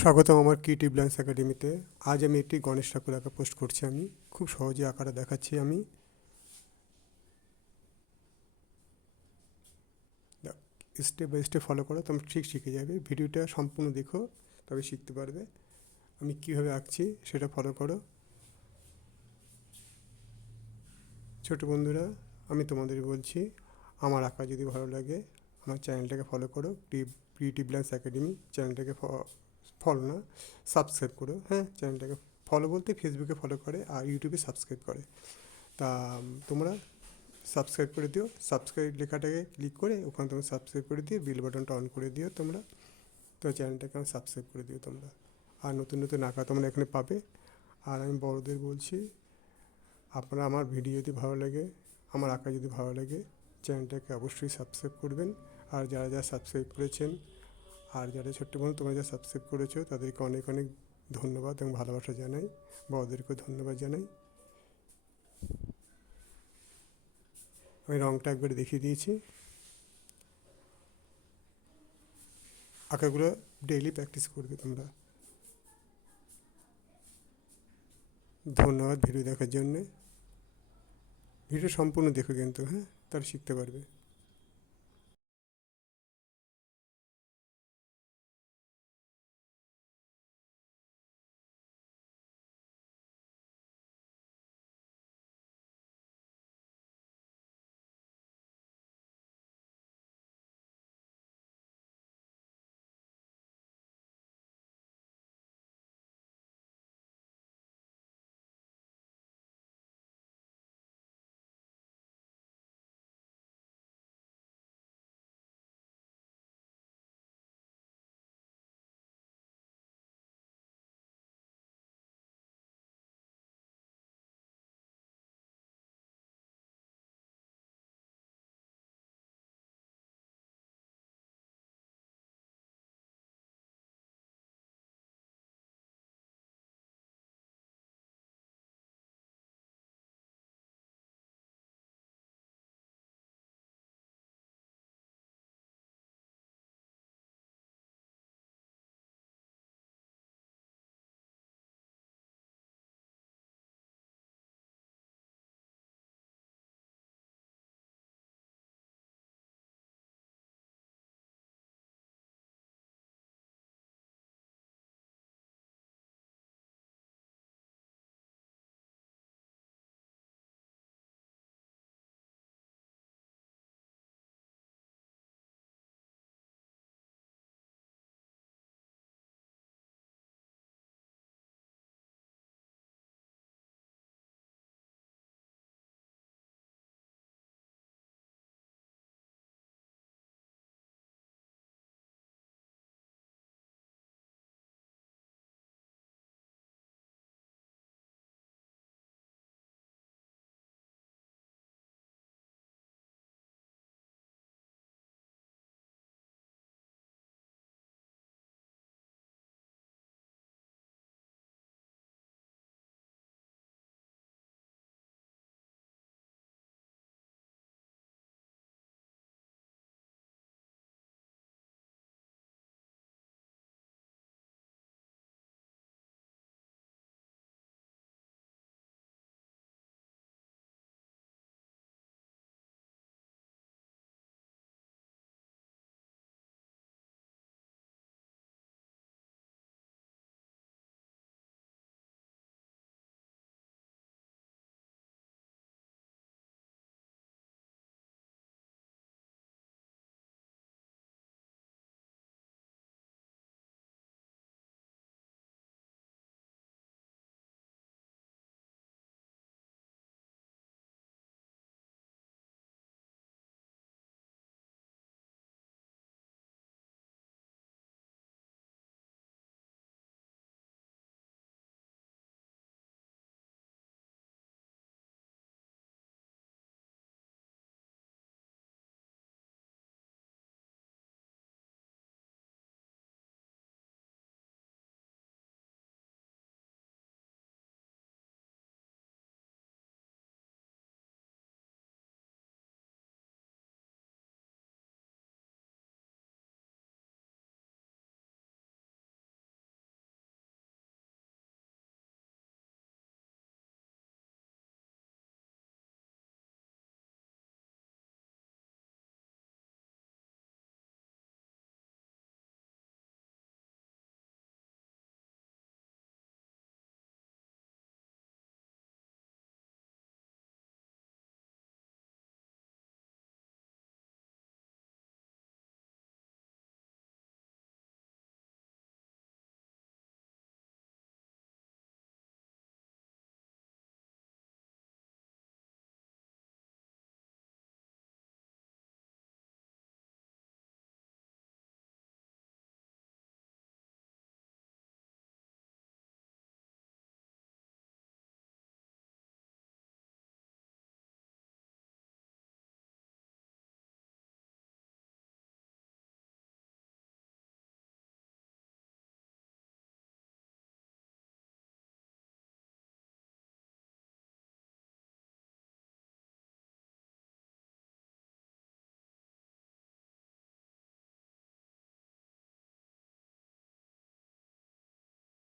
স্বাগতম আমার creative lines একাডেমিতে। আজ আমি একটি গণেশ ঠাকুর আঁকা পোস্ট করছি। আমি খুব সহজে আঁকাটা দেখাচ্ছি। আমি স্টেপ বাই স্টেপ ফলো করো, তোমরা ঠিক শিখে যাবে। ভিডিওটা সম্পূর্ণ দেখো, তবে শিখতে পারবে। আমি কীভাবে আঁকছি সেটা ফলো করো। ছোট বন্ধুরা, আমি তোমাদের বলছি, আমার আঁকা যদি ভালো লাগে আমার চ্যানেলটাকে ফলো করো। ক্রিয়েটিভ লাইন্স একাডেমি চ্যানেলটাকে ফলো না, সাবস্ক্রাইব করো। হ্যাঁ, চ্যানেলটাকে ফলো বলতে ফেসবুকে ফলো করে আর ইউটিউবে সাবস্ক্রাইব করে। তা তোমরা সাবস্ক্রাইব করে দিও। সাবস্ক্রাইব লেখাটাকে ক্লিক করে ওখানে তোমরা সাবস্ক্রাইব করে দিও, বেল বাটনটা অন করে দিও। তোমরা তো চ্যানেলটাকে আমার সাবস্ক্রাইব করে দিও তোমরা। আর নতুন নতুন আঁকা তোমরা এখানে পাবে। আর আমি বড়দের বলছি, আপনারা আমার ভিডিও যদি ভালো লাগে, আমার আঁকা যদি ভালো লাগে, চ্যানেলটাকে অবশ্যই সাবস্ক্রাইব করবেন। আর যারা যারা সাবস্ক্রাইব করেছেন, আর যারা ছোট্ট বন্ধু তোমরা যারা সাবস্ক্রাইব করেছো, তাদেরকে অনেক অনেক ধন্যবাদ এবং ভালোবাসা জানাই। বড়দেরকেও ধন্যবাদ জানাই। আমি রঙটা একবারে দেখিয়ে দিয়েছি। আঁকাগুলো ডেইলি প্র্যাকটিস করবে তোমরা। ধন্যবাদ ভিডিও দেখার জন্যে। ভিডিও সম্পূর্ণ দেখো কিন্তু, হ্যাঁ, তাহলে শিখতে পারবে।